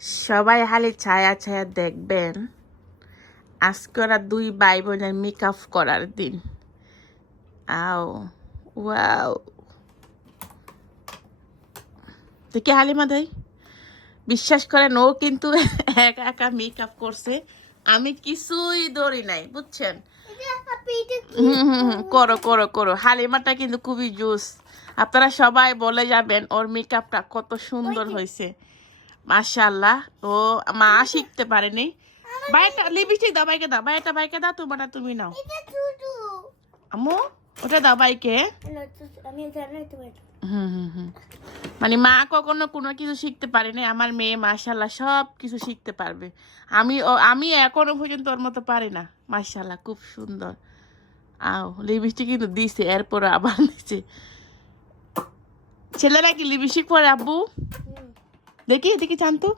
সবাই খালি ছায়া ছায়া দেখবেন। আজকে ওরা দুই ভাই বোনের মেকআপ করার দিন। আও ওয়াও। দেখি হালিমা দেই। বিশ্বাস করেন ও কিন্তু একা একা মেকআপ করছে। আমি কিছুই ধরি নাই বুঝছেন? হুম হুম হুম, করো করো করো। হালিমাটা কিন্তু খুবই জুস। আপনারা সবাই বলে যাবেন ওর মেকআপটা কত সুন্দর হয়েছে। মাশাল্লাহ ও মা শিখতে পারেনি। বাইটা লিপস্টিক দাও বাইকে দাও। বাইটা বাইকে দাও তোমারটা তুমি নাও। আম্মু ওটা দাও বাইকে মানে মা কখনো কোনো কিছু শিখতে পারেনি। আমার মেয়ে মাশাল্লাহ সব কিছু শিখতে পারবে। আমি আমি এখনও পর্যন্ত ওর মতো পারি না। মাশাল্লাহ খুব সুন্দর। আও লিপস্টিক কিন্তু দিছে এরপর আবার দিছে। ছেলেরা কি লিপস্টিক পরে আব্বু? দেখি দেখি জানতো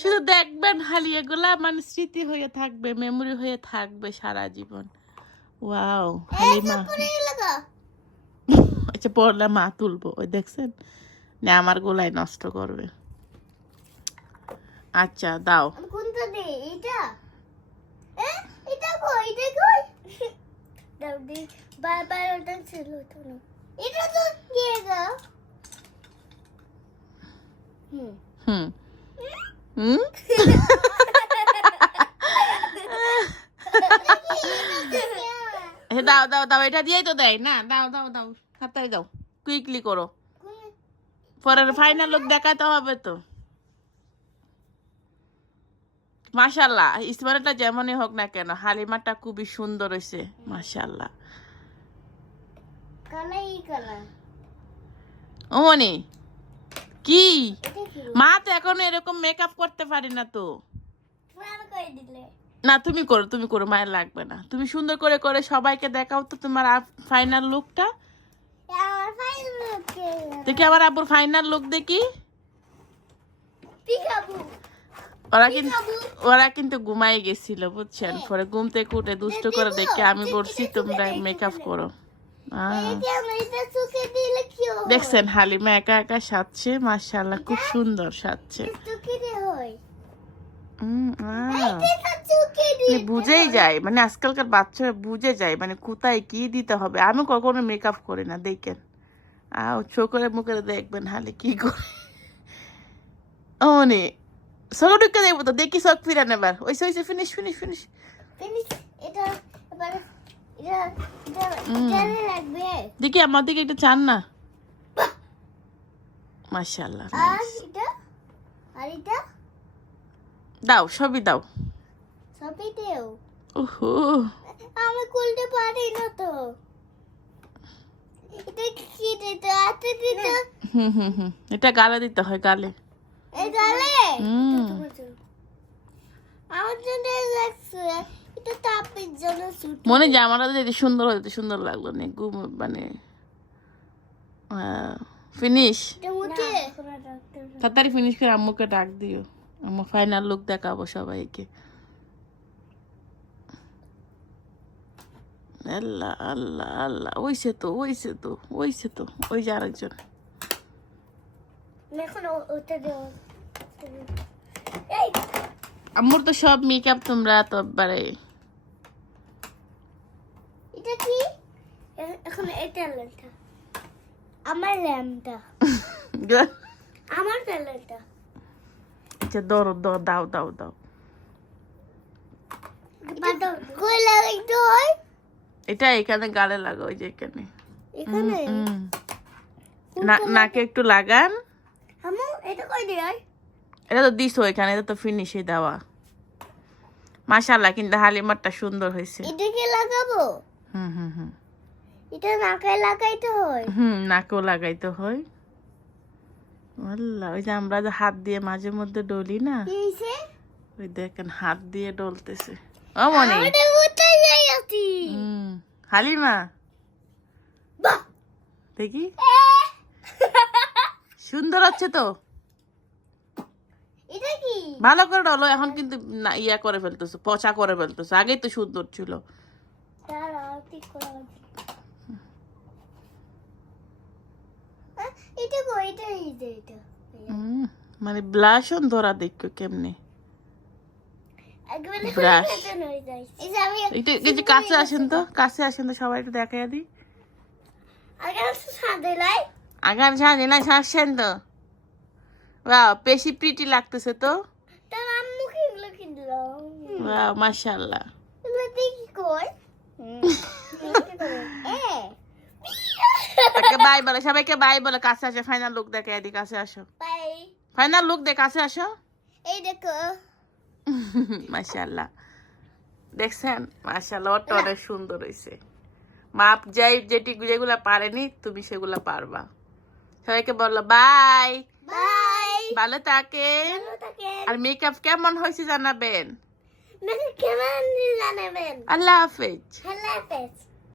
শুধু দেখবেন হালি এগুলা মানে স্মৃতি হয়ে থাকবে মেমোরি হয়ে থাকবে সারা জীবন। ওয়াও হালিমা আচ্ছা পড়লে মা তুলবো ওই দেখছেন? না আমার গোলায় নষ্ট করবে। আচ্ছা দাও। কোনটা দে এটা এ এটা কই? এটা কই? দাও দি বারবার ওটা ছিল তো এটা তো দিয়ে গা হুম? হুম? হুম দাও দাও দাও এটা দিয়েই তো দেয়। না দাও দাও দাও দাও। কুইকলি করো। পরের ফাইনাল লোক দেখাতে হবে তো। মাশাল্লাহ ইসমানটা যেমনই হোক না কেন হালিমাটা খুবই সুন্দর হয়েছে মাশাল্লাহ এটা কি? মা তো এখনও এরকম মেকআপ করতে পারি না তো। না তুমি করো তুমি করো মায়ের লাগবে না। তুমি সুন্দর করে করে সবাইকে দেখাও তো তোমার ফাইনাল লুকটা দেখি আমার আব্বুর ফাইনাল লুক দেখি। ওরা কিন্তু ওরা কিন্তু ঘুমাই গেছিল বুঝছেন? পরে ঘুম থেকে উঠে দুষ্ট করে দেখে আমি বলছি তোমরা মেকআপ করো। দেখছেন হালিমা একা একা সাজছে মার্শাল্লাহ খুব সুন্দর সাজছে। হয়। মানে বুঝেই যায় মানে আজকালকার বাচ্চারা বুঝে যায় মানে কোথায় কি দিতে হবে। আমি কখনো মেকআপ করি না দেখেন। আও চোখের মুখে দেখবেন হালে কি করে। ও নে চোখ ঢুকে দেখব তো দেখি সব ফিরান এবার। ওই ওইসে ফিনিশ ফিনিশ ফিনিশ ফিনিশ এটা এটা এটা। এটা দেখি আমার দিকে একটু চান না। এটা এটা দাও সবই দাও। সবই দেও। ওহো আমি খুলতে পারি না তো। এটা কি দিতে হাতে দিতে? হুম হুম হুম। এটা গালে দিতে হয় গালে। এই গালে? হুম। আমার জন্য লাগছে মনে আমার যদি সুন্দর হইতে সুন্দর লাগল নি গুম মানে ফিনিশ তাড়াতাড়ি ফিনিশ করে আম্মুকে ডাক দিও। আম্মু ফাইনাল লুক দেখাবো সবাইকে। আল্লাহ আল্লাহ আল্লাহ ওইসে তো ওইসে তো ওইসে তো ওই যে আরেকজন। আম্মুর তো সব মেকআপ তোমরা তো একবারে এটা কি এ- এখন এটা ল্যাম্পটা আমার ল্যাম্পটা আমার ল্যাম্পটা আচ্ছা দাও দাও দাও। এটা এখানে গালে লাগা ওই যে এখানে। এখানে? না- নাকে একটু লাগান। এটা এটা তো দিছো এখানে এটা তো ফিনিশে দেওয়া। মাশাল্লাহ কিন্তু হালিমারটা সুন্দর হয়েছে। এটা কি লাগাবো? হুম হুম হুম। এটা নাকে লাগাইতে হয়? হুম নাকেও লাগাইতে হয়। আল্লাহ ওই যে আমরা যে হাত দিয়ে মাঝে মধ্যে ডলি না? ওই দেখেন হাত দিয়ে ডলতেছে। মনে। হুম হালিমা। দেখি। সুন্দর হচ্ছে তো। ভালো করে ডলো এখন কিন্তু না ইয়া করে ফেলতেছো পচা করে ফেলতেছো। আগেই তো সুন্দর ছিল। দাঁড়াও এটা এটা মানে ব্লাশন ধরা দেখো কেমনে? এটা এই যে যে কাছে আসেন তো কাছে আসেন তো সবাই একটু দেখাই দিই। আগে তো সাদে লাই আগার তো। বাহ বেশি প্রিটি লাগতেছে তো। তার আম্মু কিনলো কিনলো। বাহ মাশাআল্লাহ। এগুলো দেখি কই। এ বাই বলে। সবাইকে বাই বলে কাছে আসো ফাইনাল লুক দেখে এদিকে কাছে আসো। বাই ফাইনাল লুক দেখে কাছে আসো। এই দেখো। মাশাআল্লাহ। দেখছেন? মাশাআল্লাহ ওটা অনেক সুন্দর হয়েছে মাপ যাই যেটি যেগুলা পারেনি তুমি সেগুলা পারবা। সবাইকে বলল বাই বাই ভালো থাকেন। আর মেকআপ কেমন হয়েছে জানাবেন? কেমন জানাবেন? আল্লাহ হাফেজ। হ্যালো হাফেজ।